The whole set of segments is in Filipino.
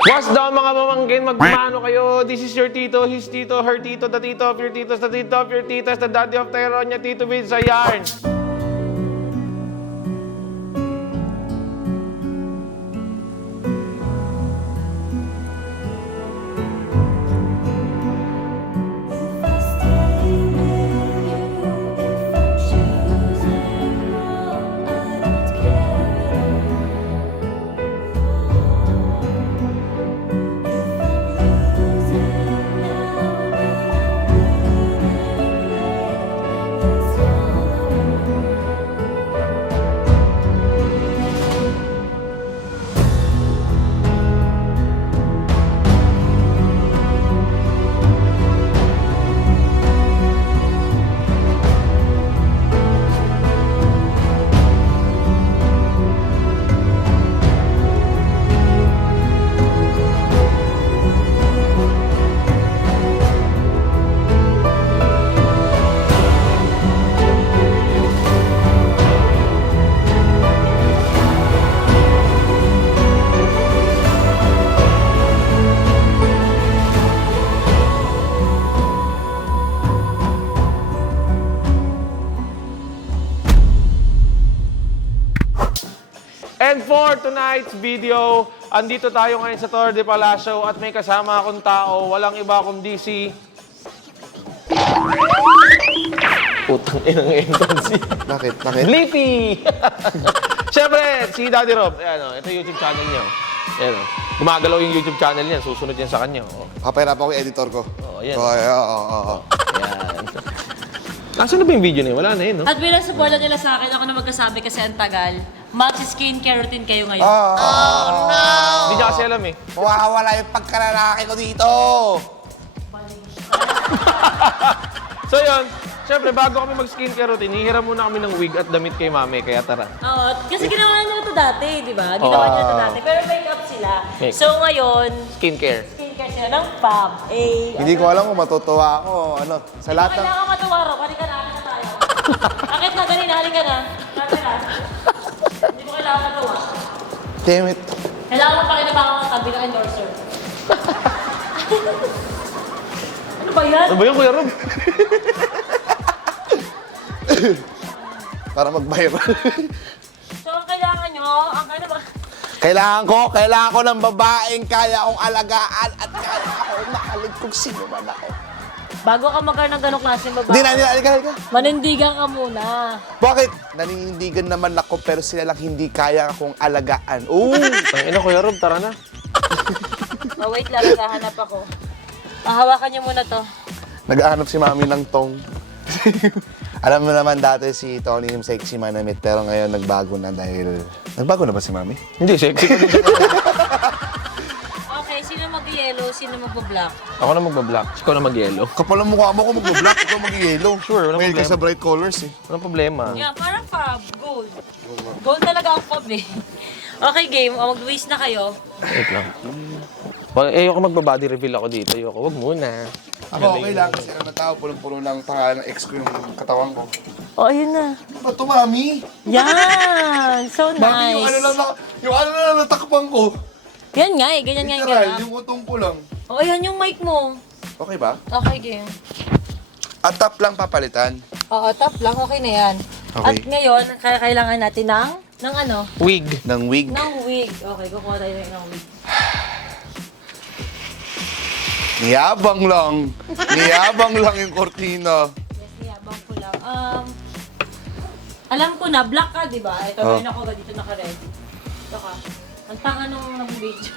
What's down mga mamangkin? Magmano kayo? This is your tito, his tito, her tito, the tito of your titos, the tito of your titas, the daddy of Tyronia, Tito Vince sa yarn. And for tonight's video, andito tayo ngayon sa Torre de Palacio at may kasama akong tao, walang iba kundi si... Putang inang entrance. Bakit? Bakit? Blippi! Siyempre, si Daddy Rob. Ayan, ito yung YouTube channel niya. Ayan, gumagalaw yung YouTube channel niya. Susunod yan sa kanya. Papahirapan ko yung editor ko. Ayan. Oo. Ayan. Nasaan na ba yung video na yun? Wala na yun, no? At bilang support nila sa akin, ako na magkasabi kasi ang tagal. Max skincare routine kayo ngayon. Hindi niya kasi alam eh. Mawawala yung pagkalalaki ko dito! So yun, syempre bago kami mag-skincare routine, hihiram muna kami ng wig at damit kay mami, kaya tara. Oo, kasi ginawa niyo ito dati, di ba? Ginawa niyo ito dati, pero make-up sila. Make. So ngayon, Skincare. skincare sila ng Fab. Hindi ko alam kung matutuwa ako. Ano, sa lahat ng... Kailangan matuwa ro, halika na, akit na tayo. Akit na, dali na, halika na. Halika na. Hindi mo kailangan matuwa. Damn it. Kailangan mo pakinabangan ang tabi ng endorser. Ano ba yan? Ano ba yun, Kuya Rob? Para mag-viral. So, ang kailangan nyo, ang ano ba? Kailangan ko ng babaeng kaya akong alagaan at kaya akong mahalin kung sino man ako. Bago ka magkaroon ng ganong klaseng babae, Hindi na, halika. manindigan ka muna. Bakit? Naninindigan naman ako pero sila lang hindi kaya akong alagaan. Oo! Ang ina, Kuya Rob, tara na. Oh, wait lang, naghahanap ako. Hawakan niyo muna to. Nag-aanap si mami ng tong. Alam mo naman dati si Tony yung sexy manamit pero ngayon nagbago na dahil... Nagbago na ba si mami? Hindi, sexy pa din. Okay, sino mag-yellow, sino mag-black? Ako na magba-black, ikaw na mag-yellow. Kapal ang mukha mo kung mag-black, ikaw mag-yellow. Sure, walang Mahilig ka problema. sa bright colors eh. Walang problema. Yeah, parang Fab, gold. Gold talaga ang Fab eh. Okay, game. Mag-waste na kayo. Wait lang. Ayoko magba-body reveal ako dito. Ayoko, wag muna. Ako okay lang kasi ang tao, pulong-pulo ng pangalan ng ex ko yung katawan ko. Oh, ayun na. Ano ba ito, mami? Yan! So Mami, nice. yung ano na natakpan ko. Yan nga eh, ganyan nga yung Literal, ganap. yung utong ko lang. Oh, ayan yung mic mo. Okay ba? Okay, game. At top lang papalitan. Oo, top lang. Okay na yan. Okay. At ngayon, kailangan natin ng ano? Wig. Ng wig. Ng wig. Okay, kukuha tayo ng wig. Niyabang lang. Niyabang lang yung kortina. Yes, niyabang ko lang. Alam ko na, black ka, di ba? Ito, Oh. meron ako ba dito naka-ready? Ito ka. Ang tanga nung nag-video.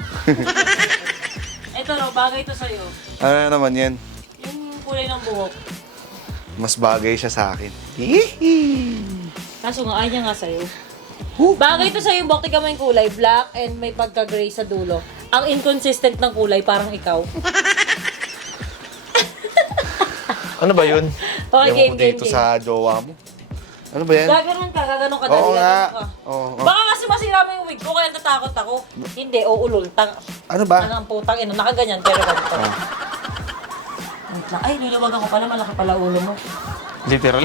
Ito raw, bagay ito sa'yo. Ano naman yan? Yung kulay ng buhok. Mas bagay siya sa akin. Kaso nga, ay niya nga sa'yo. Bagay ito sa'yo, bakit ka may kulay? Black and may pagka-gray sa dulo. Ang inconsistent ng kulay, parang ikaw. Ano ba yun? Okay, Ewan ko game. dito sa jowa mo. Ano ba yan? Gaganon ka, gaganon ka. Oo dali, nga. gaganon ka. Oo. Baka kasi masira mo yung wig ko, kaya natakot ako. Hindi, uulol. Ano ba? Ang putang ina, nakaganyan, pero ganito. Wait lang. Ay, luluwagan ko pala, malaki pala ulo mo. Literal.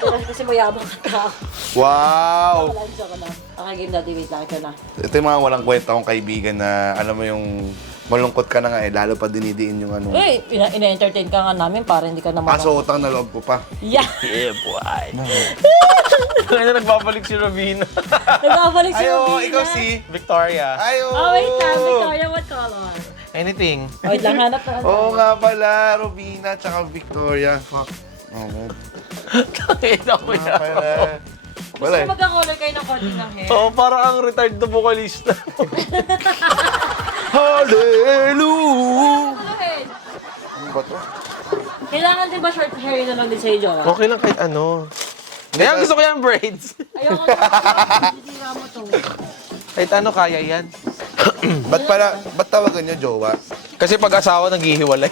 Kasi mayabang ka tao. Wow! Joke lang. Okay, game daddy, wait lang. Ito na. Ito yung mga walang kwenta kong kaibigan na alam mo yung malungkot ka na nga eh, lalo pa dinidiin yung ano. Eh, ina-entertain ka nga namin para hindi ka naman... Kaso utang na loob ko pa. Yeah! Yeah, boy. Ano nagbabalik si Ravina? Nagbabalik si Ayo, Rubina. ikaw si... Victoria. Ayo! Oh, wait lang. Victoria, what color? Anything. Wait lang, hanap na. Oo nga pala, Robina tsaka Victoria. Fuck. Oo Ito ko nga pala. Wala Gusto eh. magka-color kayo ng konti ng hair? Oh, parang ang retired na vocalista. Hallelujah! Colorin. Ano ba to? Kailangan din ba short hair na lang din sa'yo, Jowa? Okay lang kahit ano. Kaya gusto ko yung braids. Ayoko na. Sisira mo to. Kahit ano, kaya yan. Ba't tawagan niyo jowa? Kasi pag-asawa, naghihiwalay.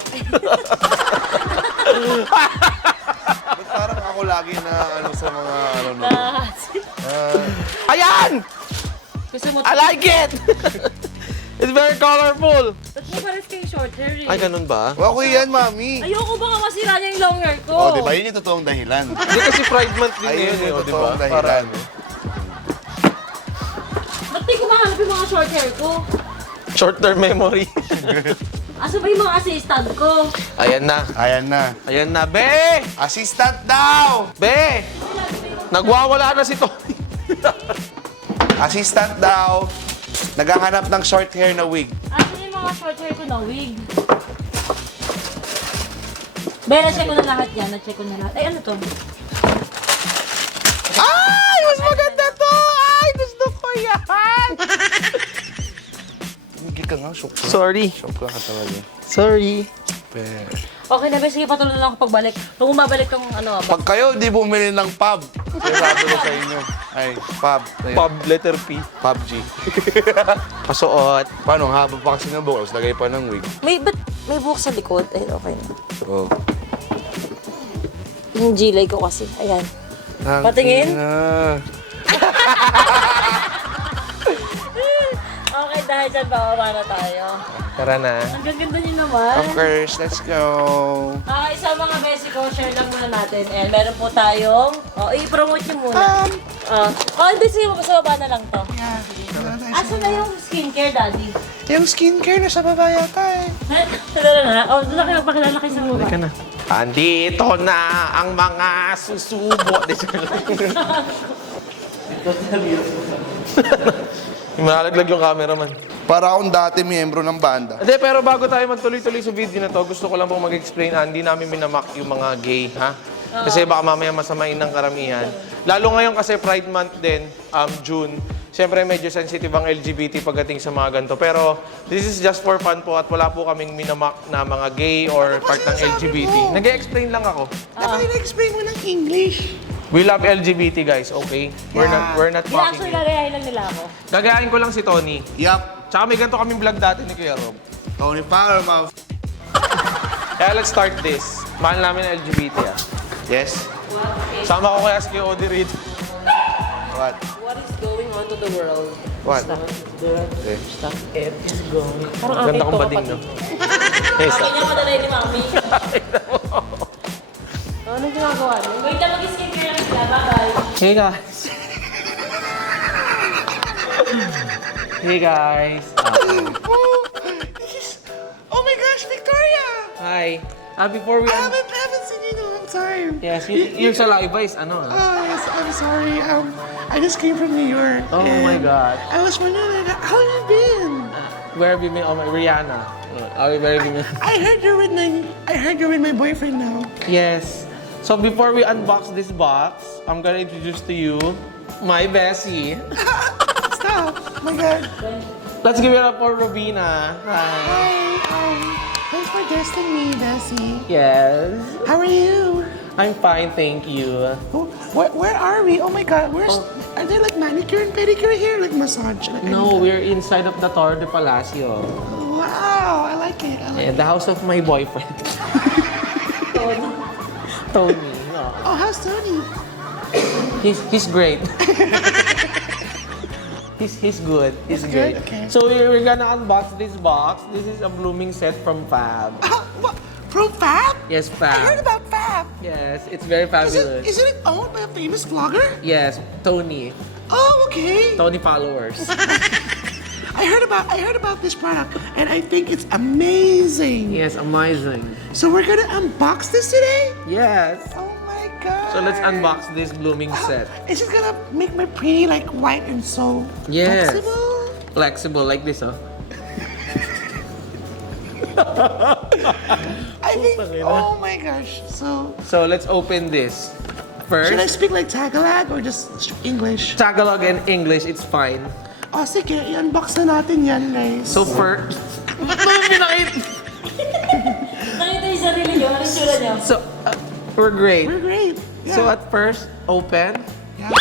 Ba't parang ako lagi na ano sa mga ano no? Ayan! Gusto mo I like it! It's very colorful. Ba't mo pares kayo short hair eh? Ay, ganun ba? Ako yan, mami. Ayoko baka masira niya yung long hair ko. Oh, di ba? Yun yung totoong dahilan. Hindi kasi Pride Month din Ayun yun, yung di ba? totoong dahilan. Para- Ba't di ko mahanap yung mga short hair ko? Short-term memory. Asa ba yung mga assistant ko? Ayan na. Ayan na. Ayan na. Be! Assistant daw! Be! Nagwawala na si Tony. Assistant daw. Naghahanap ng short hair na wig. Asa yung mga short hair ko na wig? Be, na-check ko na lahat yan. Na-check ko na lahat. Ay, ano to? Ay! Mas maganda to! Ay! Gusto ko yan! Hindi ka nga, shock ka. Sorry. Shock ka talaga. Sorry. Okay na, be. Sige, patuloy lang ako pagbalik. Kung bumabalik kang ano, Pag kayo di bumili ng pub, sinasabi ko sa inyo. Ay, pub. Ayun. Pub, letter P. PUBG. Pasuot. Paano? Ang haba pa kasi ng buhok. Tapos lagay pa ng wig. ba't may buhok sa likod? Ay, okay na. Oh. Yung G-leg ko kasi. Ayan. Patingin? Okay, dahil dyan, bababa na tayo. Tara na. Ang gaganda niyo naman. Of course, let's go. Isa mga basic ko, share lang muna natin. And meron po tayong, i-promote niyo muna. Hindi, sige, sa baba na lang to. Asa na yung skincare, daddy? Yung skincare na sa baba yata eh. Tara na. Doon na kayo, pakilala kayo sa baba. Ka na. Andito na ang mga susubo. Malalaglag yung cameraman. Para akong dati miyembro ng banda. Hindi, pero bago tayo magtuloy-tuloy sa video na to, gusto ko lang pong mag-explain, hindi namin minamak yung mga gay, ha? Kasi baka mamaya masamain ng karamihan. Lalo ngayon kasi Pride Month din, June. Siyempre medyo sensitive ang LGBT pagdating sa mga ganito. Pero this is just for fun po at wala po kaming minamak na mga gay or part ng LGBT. Nag-explain lang ako. explain mo ng English. We love LGBT guys, okay? We're not Hindi, mocking actually, you. gagayahin lang nila ako. Gagayahin ko lang si Tony. Yup. Tsaka may ganito kaming vlog dati ni Kuya Rob. Tony Powermouth. Kaya let's start this. Mahal namin ang LGBT ah. Yes? Sama ko kaya si Kuya Odi rito. What? What is going on to the world? What? The stuff is going. Parang Ganda kong bading, no? Yes, Akin yung madalay ni Mami. Anong ginagawa niyo? Wait lang, mag-skincare lang sila. Bye-bye. Hey guys. Hey guys. Oh my gosh, Victoria! Hi. Before we... haven't seen you in a long time. Yes, yung sa live is ano? Oh, yes, I'm sorry. I just came from New York. Oh my God. I was wondering, how you been? Where have you been? Oh, my Rihanna. Where have you been? I heard you're with my boyfriend now. Yes. So before we unbox this box, I'm gonna introduce to you my Bessie. Stop. Oh my God. Let's give it up for Robina. Hi. Hi. Thanks for guesting me, Bessie. Yes. How are you? I'm fine, thank you. Where are we? Oh my God. Are there like manicure and pedicure here? Like massage? No, we're inside of the Torre de Palacio. Wow. I like it. The house of my boyfriend. Tony. No. Oh, how's Tony? He's great. He's good. He's He's great. good? Okay. So we're gonna unbox this box. This is a blooming set from Fab. From Fab? Yes, I heard Fab. about Fab. Yes, it's very fabulous. Isn't it owned by a famous vlogger? Yes, Tony. Oh, okay. Tony followers. I heard about this product, and I think it's amazing. Yes, amazing. So we're gonna unbox this today? Yes. Oh my god. So let's unbox this blooming set. Is it gonna make my pretty like white and so Yes. flexible? Flexible like this, huh? I think. Oh my gosh. So So let's open this. should I First, speak like Tagalog or just English? Tagalog and English, it's fine. Oh, sige, i-unbox na natin yan, guys. So first, pinakit. Nakita yung sarili nyo, ano sura nyo? So, we're great. We're great. Yeah. So at first, open. yeah.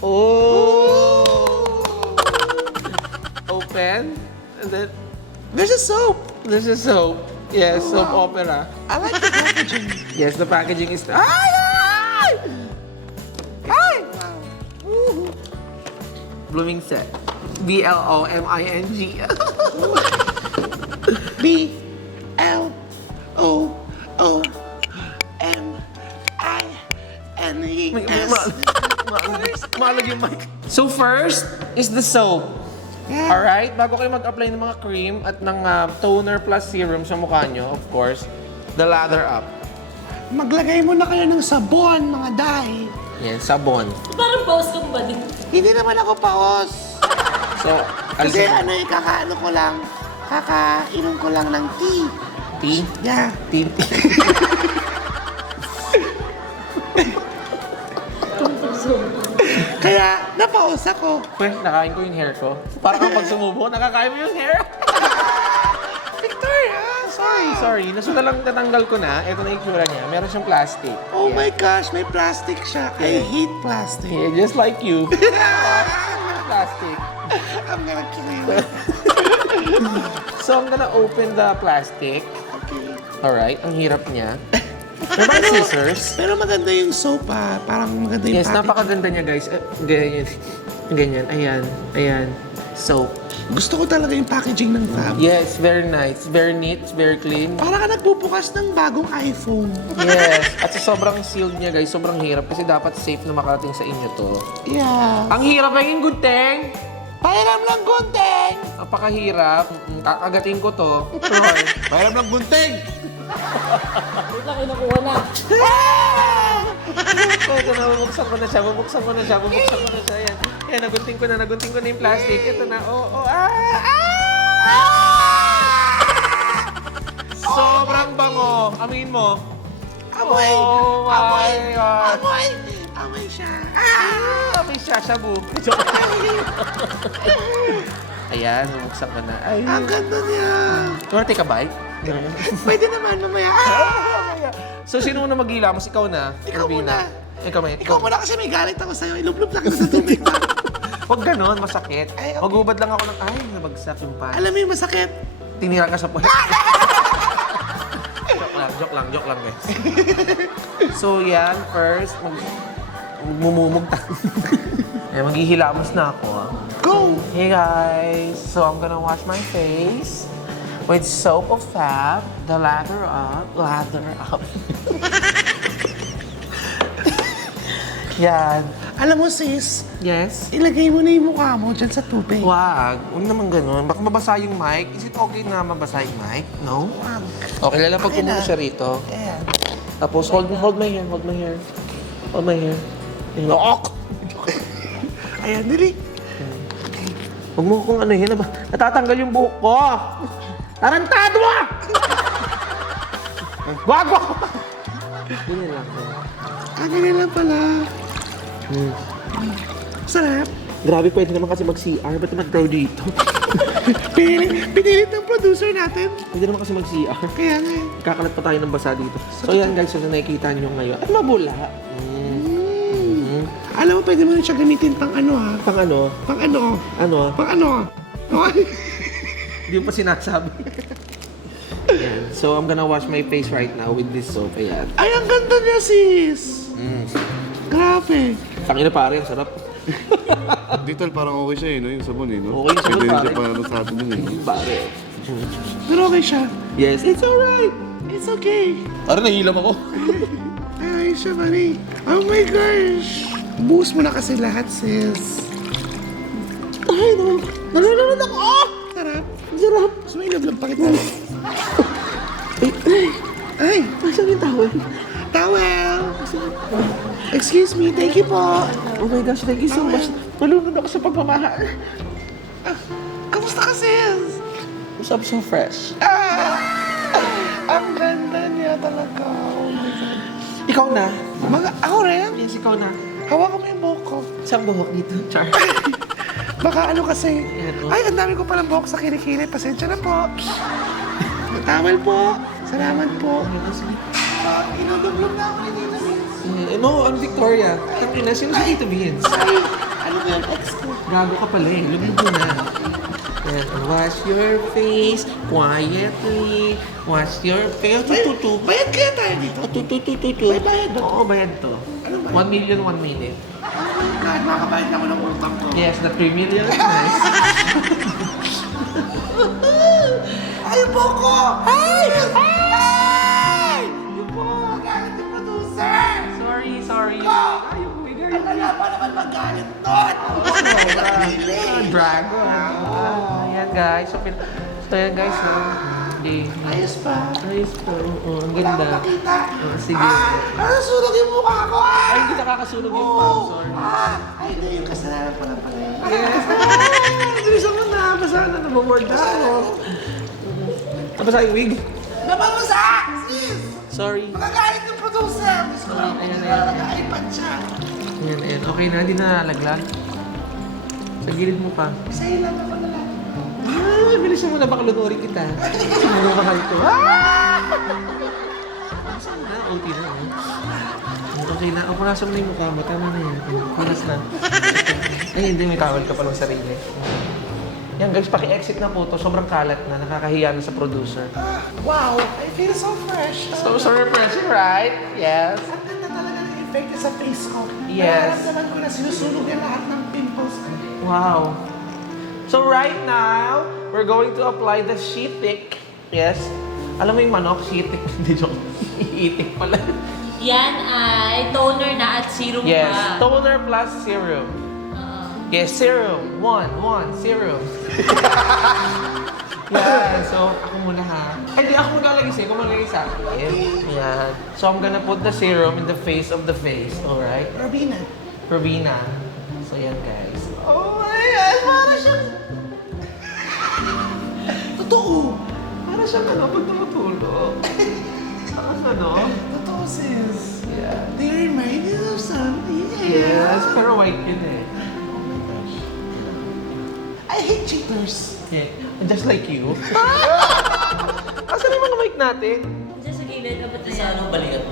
Oh! Open. And then, There's a soap. this is soap. Yes, soap wow. opera. I like the packaging. Yes, the packaging is... Ay! Ay! Ay! Woo. Blooming set. BLOMING. BLOOMINES. Malag yung mic. So first is the soap. Yeah. Alright? Bago kayo mag-apply ng mga cream at ng toner plus serum sa mukha nyo, of course, the lather up. Maglagay muna kayo ng sabon, mga day. Yan, sabon. Parang pause ka ba din? Hindi naman ako paos. So, Kasi alisin mo. ano kakaano ko lang, kakainom ko lang ng tea. Tea? Yeah. Tea. Kaya napaos ako. Pwede, nakain ko yung hair ko. Parang kapag sumubo, nakakain mo yung hair. Victoria, sorry. Sorry, nasulat lang tatanggal ko na. Ito na yung itsura niya. Meron siyang plastic. Oh my gosh, may plastic siya. I Yeah. hate plastic. Yeah, just like you. Plastic. I'm gonna kill you. So, I'm gonna open the plastic. Okay. Alright, ang hirap niya. May mga scissors. Pero maganda yung soap ah. Parang maganda yung Yes, packaging. napakaganda niya guys. Ganyan. Ganyan. Ayan. Ayan. So, Gusto ko talaga yung packaging ng Fab. yes, very nice. Very neat. Very clean. Para ka nagbubukas ng bagong iPhone. Yes. At sa sobrang sealed niya guys, sobrang hirap kasi dapat safe na makarating sa inyo to. Yeah. Ang hirap ay yung guteng! Pahiram lang gunting! Napakahirap. Kakagating ko to. Troy. Mayroon ng gunting! Wait lang, kinukuha na. Ito na, bubuksan ko na siya. Bubuksan ko na siya. Bubuksan ko na siya. Yan. Yan, nagunting ko na. Nagunting ko na yung plastic. Ito na. Sobrang bango. Amin mo. Amoy! Oh my God. Amoy! Amoy siya. Amoy siya, shabu. Joke lang. Ayan, bubuksan ko na. Ay. Ang ganda niya. You wanna take a bite? Pwede naman mamaya. So, sino muna mag-ilamos? Ikaw na. Ikaw Rubina. muna. Ikaw may. Ikaw muna kasi may galit ako sa'yo. Ilublob lang kita sa tubig. Huwag ganon, masakit. Ay, okay. Magubad lang ako ng, ay, nabagsak yung pan. Alam mo yung masakit? Tinira ka sa puwet. joke lang, guys. So, yan, first, magmumumog tayo. Eh, maghihilamos na ako, ha. Go! Hey, guys. So, I'm gonna wash my face with soap of Fab, the lather up. Yan. Alam mo sis, Yes? ilagay mo na yung mukha mo dyan sa tubig. Wag. Huwag naman ganun. Baka mabasa yung mic. Is it okay na mabasa yung mic? No? Wag. Okay, lalapag ko Okay muna na. siya rito. Ayan. Tapos, hold my hair. Hold my hair. Hold my hair. Lock! Ayan, dili. Huwag mo kung ano yun. Natatanggal yung buhok ko. Tarantado ah! Wag mo! Ganyan lang. Ganyan lang pala. Sarap. Grabe, pwede naman kasi mag-CR. Ba't mag-grow dito? Pinilit ng producer natin. Pwede naman kasi mag-CR. Kaya nga eh. Kakalat pa tayo ng basa dito. So yan guys, so nakikita nyo ngayon. At mabula. Alam mo, pwede mo rin siya gamitin pang ano ha. Pang ano? Pang ano. Ano? Pang ano. Okay. Hindi mo pa sinasabi. Ayan. So I'm gonna wash my face right now with this soap. Ayan. Ay, ang ganda niya sis. Grabe. Tangin na pare, ang sarap. Dito parang okay siya no? Yung sabon no? Okay yung sabon, Pwede rin pare. siya para sa atin Pare. Pero okay siya. Yes, it's alright. It's okay. Parang nahilam ako. Ay, siya, Mari. Oh my gosh. Buhos mo na kasi lahat, sis. Ay, no. Nalulunod ako. Oh! Sarap. Sarap. Gusto mo ilaglag pa kita. Ay. Nasaan yung towel? Towel. Excuse me. Thank you po. Oh my gosh, thank you so much. Nalulunod ako sa pagmamahal. Kamusta ka, sis? What's up so fresh? Ang ganda niya talaga. Oh my God. Ikaw na. Ako rin. Yes, ikaw na. Hawakan mo yung buhok ko. Isang buhok dito. Char. Baka ano kasi. Ay, ang dami ko palang buhok sa kilikili. Pasensya na po. Tawal po. Salamat po. Inudublog na ako ni Tito Vince. No, ang Victoria. Tangin na, sino si Tito Vince? Ay, ano ba yung ex ko? Gago ka pala eh. Lumig mo na. Ayan, wash your face quietly. Wash your face. Tututu. Bayad kaya tayo dito? Tututututu. May bayad ba? Oo, bayad to. Ano ba? 1 million, 1 minute. Oh my God, makabayad na ako ng utang ko. Yes, the 3 million is nice. Ay, yung buhok ko! Ay! Ay! Yung buhok! Magalit yung producer! Sorry. Ang wala pa naman magalit doon! Dragon. Ayan guys. So yan guys. No? Hindi. Ayos pa. Ayos po. Oo, ang Wala ganda. akong makita. Sige. Ano sunog yung mukha ko? Ay, hindi nakakasunog yung pao. Sorry. Ay, hindi. Yung kasalanan pa lang pala yun. Yes. Bilisan mo na. Basa na. Nabaward na ako. Nabasa yung wig? Nababasa! Sis! Sorry. Magagalit yung producer! Gusto ko lang Ayan. nag-iPad siya. Ayan. Okay na. Hindi na nalaglag. Sa gilid mo pa. Sa'yo lang ako na lang. Ah, bilisan mo na. Baka lunurin kita. Sino mahal ko? Saan na? Okay na. Okay na. O, punasan mo na yung mukha mo. Tama na yan. Punas na. Ay, hindi. May towel ka palang sarili. Yan guys, paki-exit na po to. Sobrang kalat na. Nakakahiya na sa producer. Wow! I feel so fresh. So refreshing, right? Yes. Ang ganda talaga ng effect niya sa face ko. Yes. Nararamdaman ko na sinusunog yung lahat ng pimples ko. Wow. So right now, we're going to apply the Sheetik. Yes. Alam mo yung manok? Sheetik. Hindi joke. Iitik pala. Yan ay toner na at serum Yes. pa. Toner plus serum. Yes, serum. One, serum. Yan. So, ako muna ha. Ay, di ako maglalagay sa'yo. Ikaw maglalagay sa akin. Yan. So, I'm gonna put the serum in the face of the face. Alright? Robina. Robina. So, yan guys. Oh my God! Para siyang... Totoo! Para siyang ano, pag tumutulog. Parang ano? Totoo, sis. Yeah. They remind me of something. Yes, pero white yun eh. Oh my gosh. I hate cheaters. Yeah. Just like you. Asan yung mga mic natin? Diyan sa gilid, dapat na yan.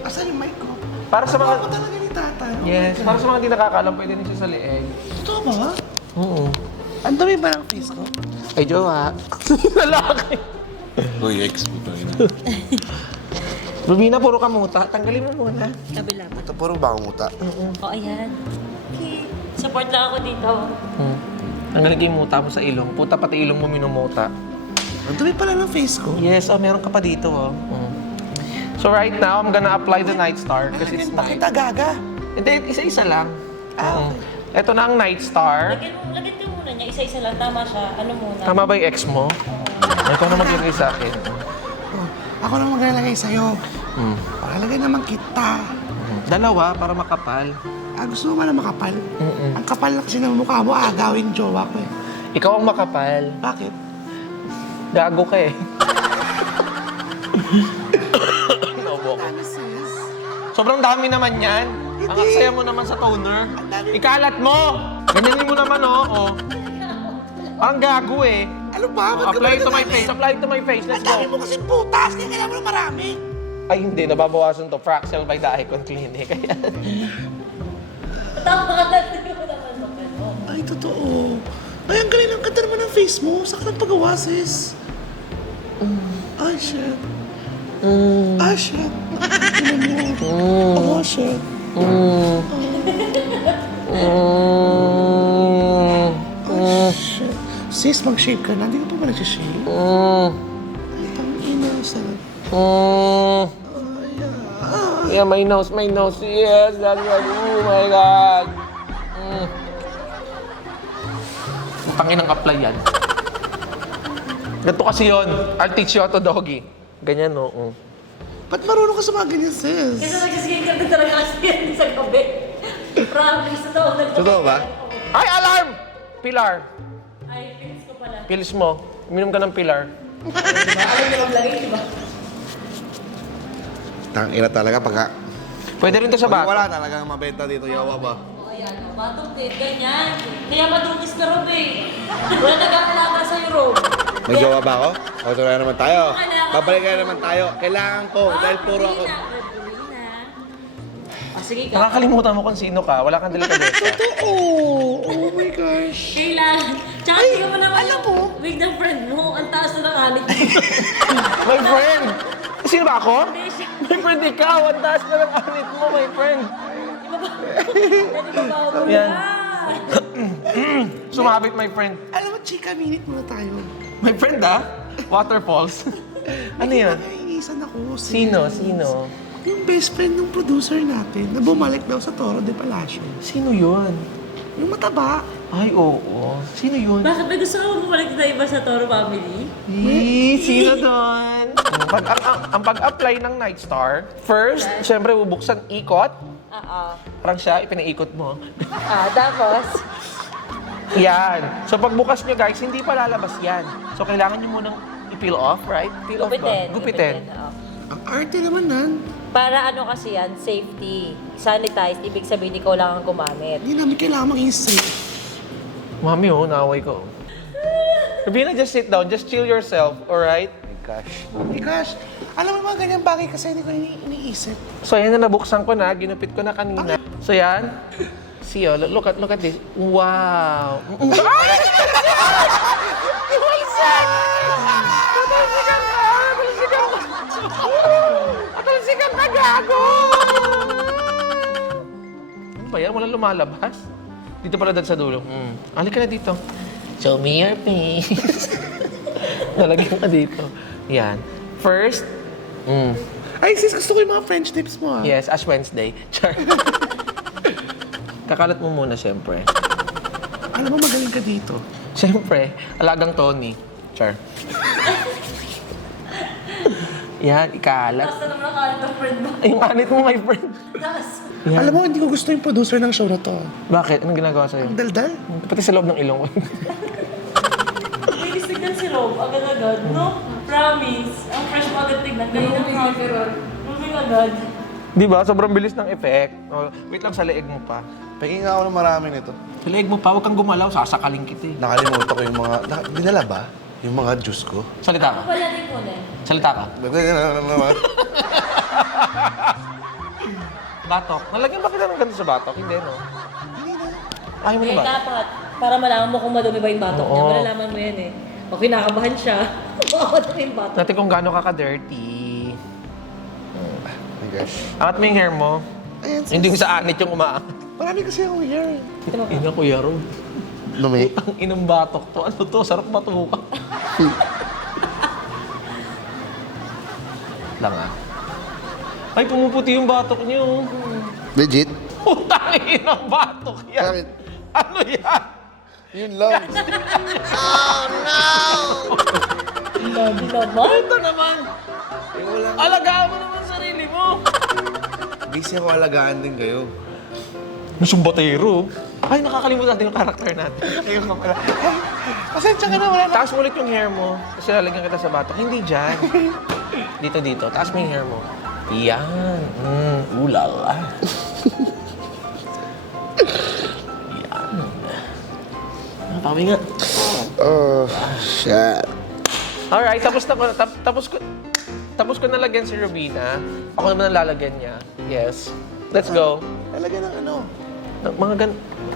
Asan yung mic ko? Para sa Ako mga... talaga ni Tata. Oh Yes, my God. para sa mga hindi nakakalam, pwede din siya sa leeg. Totoo ba? Oo. Ang dami ba ng face ko? Ay, jowa. Lalaki. Uy, ex mo tayo na. Rubina, puro kamuta. Tanggalin mo muna. Kabila pa. Ito puro banguta. O, ayan. Okay. Support lang ako dito. Tanggalin ko yung muta mo sa ilong. Puta, pati ilong mo minumuta. Ang dami pala ng face ko. Yes, meron ka pa dito, oh. So right now, I'm gonna apply the Night Star kasi it's Ganyan pa night. kita, gaga. Hindi, isa-isa lang. Ah, Oo. Ito na ang Night Star. Lagyan ko muna niya. Isa-isa lang. Tama siya. Ano muna? Tama ba yung ex mo? Ikaw na maglagay sa akin. Oh, ako lang maglalagay sa'yo. Pakalagay naman kita. Dalawa para makapal. Gusto mo ba na makapal? Ang kapal na kasi ng mukha mo, gawin jowa ko eh. Ikaw ang makapal. Bakit? Gago ka eh. Naubo ko. Ano sis? Sobrang dami naman yan. Ang aksaya mo naman sa toner. Ikalat mo! Ganyanin mo naman, oh. Ang gago eh. Ano ba? Ba't ka Apply ba it to my nagalit? face. Apply it to my face. Let's Ang dami go. mo kasi putas, kaya kailangan mo na marami. Ay, hindi. Nababawasan to. Fraxel by the Icon Clinic. Kaya... Tama ka na. Hindi ko naman mapano. Ay, totoo. Ay, ang galing ang ganda naman ng face mo. Saan ka nagpagawa, sis? Ay, shit. Ay, shit. Tingnan mo. Oh, shit. Oh, shit. Sis, mag-shave ka na. Hindi ka pa ba nag-shave? Ay, tangina. Sarap. Yeah, my nose. Yes, that's right. Oh my God. Tanginang apply yan. Ganito kasi yun. I'll teach you how to doggy. Ganyan, no? Ba't marunong ka sa mga ganyan, sis? Kasi nag-skincare din talaga kasi yan sa gabi. Promise, totoo. Totoo ba? Ay, alarm! Pilar. Ay, pinis ko pala. Pills mo. Uminom ka ng pilar. Diba? Alam niyo maglagay, diba? Tangina talaga pagka... Pwede rin to sa bato. Wala talagang mabenta dito, yawa ba? O, ayan. Batong pit, ganyan. Kaya madungis na Rob eh. Wala nag-aalaga sa'yo, Rob. May jowa ba ako? O, tuloy na naman tayo. Kailangan. Babalik na naman tayo. Kailangan ko, dahil puro ako. Sige ka. Nakakalimutan mo kung sino ka. Wala kang delikadesa. Oh my gosh. Kailan? Tsaka hindi ka mo naman alam mo. With the friend mo, ang taas na ng anit. My friend! Sino ba ako? Hindi siya. My friend, ikaw. Ang taas na ng anit mo, my friend. Pwede ba ba mo Yan. yan? Sumabit, my friend. Alam mo, chika, minute muna tayo. My friend, Waterfalls. Ano yan? Naiinisan ako. Sino? Yung best friend ng producer natin na bumalik daw sa Toro de Palacio. Sino yun? Yung mataba. Ay, oo. Sino yun? Bakit may gusto ka bumalik na iba sa Toro family? Sino doon? Ang pag-apply ng Night Star, first, syempre, bubuksan ikot. Parang siya, ipinaikot mo. Tapos? Yan. So, pagbukas nyo, guys, hindi pa lalabas yan. So, kailangan nyo munang i-peel off, right? Peel off ba? Gupitin. Oo. Ang arte naman nan. Para ano kasi yan, safety. Sanitized, ibig sabihin ikaw lang ang gumamit. Hindi namin kailangan maging safe. Mami, naaway ko. Sabihin na, just sit down, just chill yourself, alright? My gosh. Oh my gosh. Alam mo mga ganyan bagay kasi hindi ko iniisip. So, yan na nabuksan ko na, ginupit ko na kanina. So, yan. See, look at this. Wow. Katalsikan na gago! Ano ba yan? Walang lumalabas? Dito pala dad sa dulo. Halika na dito. Show me your face. Nalagyan ka dito. Yan. First, Ay sis, gusto ko yung mga French tips mo ah. yes, Ash Wednesday. Char. Kakalat mo muna, siyempre. Alam mo magaling ka dito. Siyempre, alagang Tony. Char. Yan, ikalat. Tapos na naman ang anit ng friend mo. Yung anit mo, my friend. Tapos, Yan. Alam mo, hindi ko gusto yung producer ng show na to. Bakit? Anong ginagawa sa'yo? Ang daldal. Pati sa loob ng ilong ko. bilis tignan si Rob, agad-agad, no? Promise. Ang fresh mo agad tignan. Ganyan ang camera. Moving agad. Di ba? Sobrang bilis ng effect. Oh, wait lang, sa leeg mo pa. Paging ako ng marami nito. Sa leeg mo pa, huwag kang gumalaw. Sasakaling kita eh. Nakalimutan ko yung mga... Dinala ba? Yung mga juice ko? Salita ka. Wala din muna. Salita ka. Batok. Nalagyan ba kita ng ganito sa batok? Hindi, no? Hindi na. Ayaw mo na Eh, ba? dapat. Para malaman mo kung madumi ba yung batok niya. Oo. Malalaman mo yan eh. O kinakabahan siya. Baka madumi yung batok. Dati kung gaano ka-dirty. My gosh. Angat mo yung hair mo. Ayan sis. Hindi yung sa anit yung umaangat. Marami kasi akong hair. Ina, Kuya Rob. Lumi. Ang inang batok to. Ano to? Sarap matuka. Lang ah. Ay, pumuputi yung batok niyo. Legit? Putang inang batok yan. Bakit? Ano yan? Yun lang. Lagi naman. Ito naman. Alagaan mo naman sarili mo. Busy ako alagaan din kayo. Masumbatero. Ay, nakakalimutan natin yung karakter natin. Ayun ka pala. Ay, pasensya ka na, wala na. Taas mo ulit yung hair mo. Kasi lalagyan kita sa batok. Hindi dyan. Dito. Taas mo yung hair mo. Yan. Ulala. Yan. Tama nga. Oh, shit. Alright, tapos ko nalagyan si Robina. Ako naman ang lalagyan niya. Yes. Let's go. Talagyan ng ano.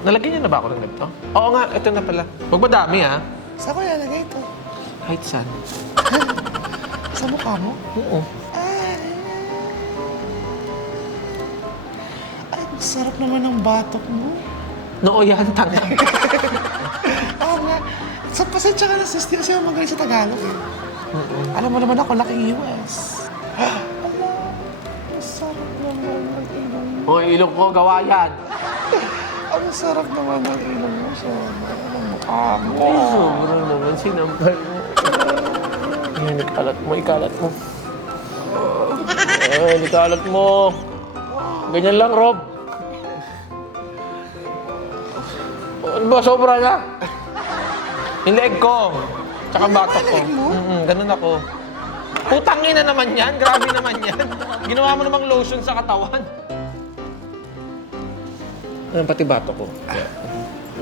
Nalagyan niya na ba ako ng ganito? Oo nga, ito na pala. Huwag madami ha. Saan ko ilalagay ito? Kahit saan. Sa mukha mo? Oo. Ay, sarap naman ng batok mo. Noo yan, tanga. Oo nga. Sa pasensya ka na sis, di kasi ako magaling sa Tagalog eh. Alam mo naman ako, laking US. Masarap naman ang ilong mo. O, ilong ko, gawa yan. Ang sarap naman ang ilong mo. Sobra ang mukha mo. Ay, sobra naman, sinampal mo. Ayan, ikalat mo, ikalat mo. Ayan, ikalat mo. Ganyan lang, Rob. Ano ba, sobra na? Yung leg ko. Tsaka batok ko. Ganun ako. Putangin na naman yan. Grabe naman yan. Ginawa mo namang lotion sa katawan. Ayan, pati batok ko.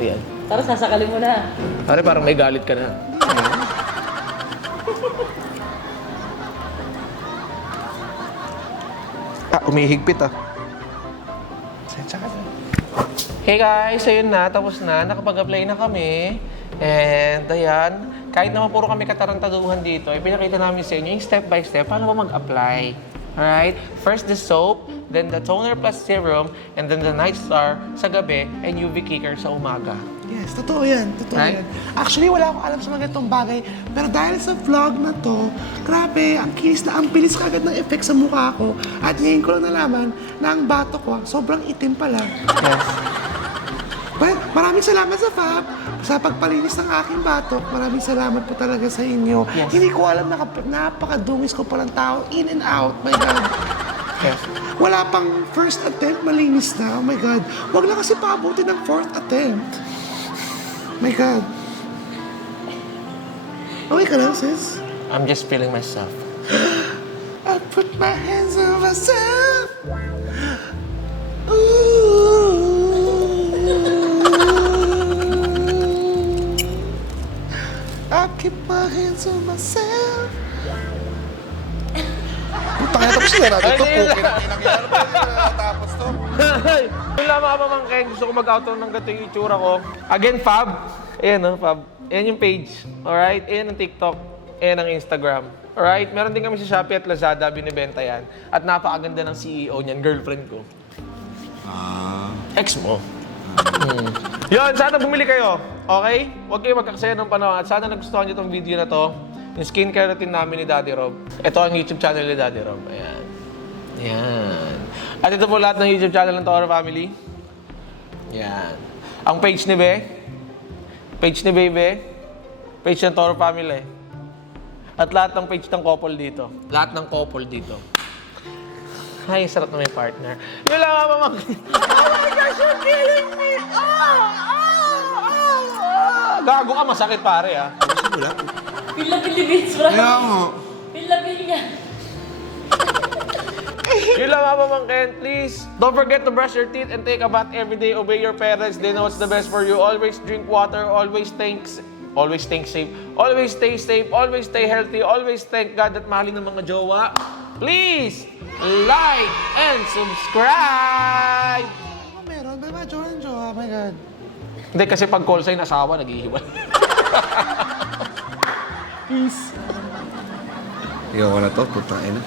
Ayan. Tapos sasakalin mo na. Pare, parang may galit ka na. Umihigpit ah. Hey guys, ayun na, tapos na. Nakapag-apply na kami. And ayan, kahit naman puro kami katarantaduhan dito, ipinakita namin sa inyo yung step by step paano ba mag-apply. Alright? First the soap, then the toner plus serum, and then the night star sa gabi, and UV kicker sa umaga. Yes, totoo yan. Totoo Right? yan. Actually, wala akong alam sa mga itong bagay. Pero dahil sa vlog na to, grabe, ang bilis kagad ng effect sa mukha ko. At ngayon ko lang nalaman na ang bato ko, sobrang itim pala. Yes. Well, maraming salamat sa Fab sa pagpalinis ng aking batok. Maraming salamat po talaga sa inyo. Yes. Hindi ko alam, napakadungis ko palang tao. In and out, my God. Yes. Wala pang first attempt, malinis na. Oh my God. Huwag na kasi paabutin ng fourth attempt. My God. Okay ka lang, sis? I'm just feeling myself. I put my hands on myself. Ooh. I keep my hands on myself. Putang ina, tapos na natin ito. Pukin ang nangyari pa tapos to. Yung lama pa man kayo, gusto ko mag-outro ng gato yung itsura ko. Again, Fab. Ayan, no, Fab. Ayan yung page. Alright? Ayan ang TikTok. Ayan ang Instagram. Alright? Meron din kami sa Shopee at Lazada. Binibenta yan. At napakaganda ng CEO niyan. Girlfriend ko. Ex mo. Yun, sana bumili kayo. Okay? Huwag kayo magkakasaya ng panahon. At sana nagustuhan nyo itong video na to. Yung skincare routine namin ni Daddy Rob. Ito ang YouTube channel ni Daddy Rob. Ayan. Ayan. At ito po lahat ng YouTube channel ng Toro Family. Ayan. Ang page ni Be. Page ni Bebe. Page ng Toro Family. At lahat ng page ng couple dito. Lahat ng couple dito. Ay, sarap na may partner. Yung lang mga oh my gosh, you're killing me! Gago ka, masakit pare ah. Pila-pilibits, bro. Kaya mo. Pila-pil niya. Yun lang mga Ken, please. Don't forget to brush your teeth and take a bath every day. Obey your parents. They know what's the best for you. Always drink water. Always think safe. Always stay safe. Always stay healthy. Always thank God that mahalin ng mga jowa. Please, like and subscribe! Ano meron? May mga jowa. Oh my God. Hindi, kasi pag call sign asawa, nag-iiwan. Ikaw ko na to, putang ina.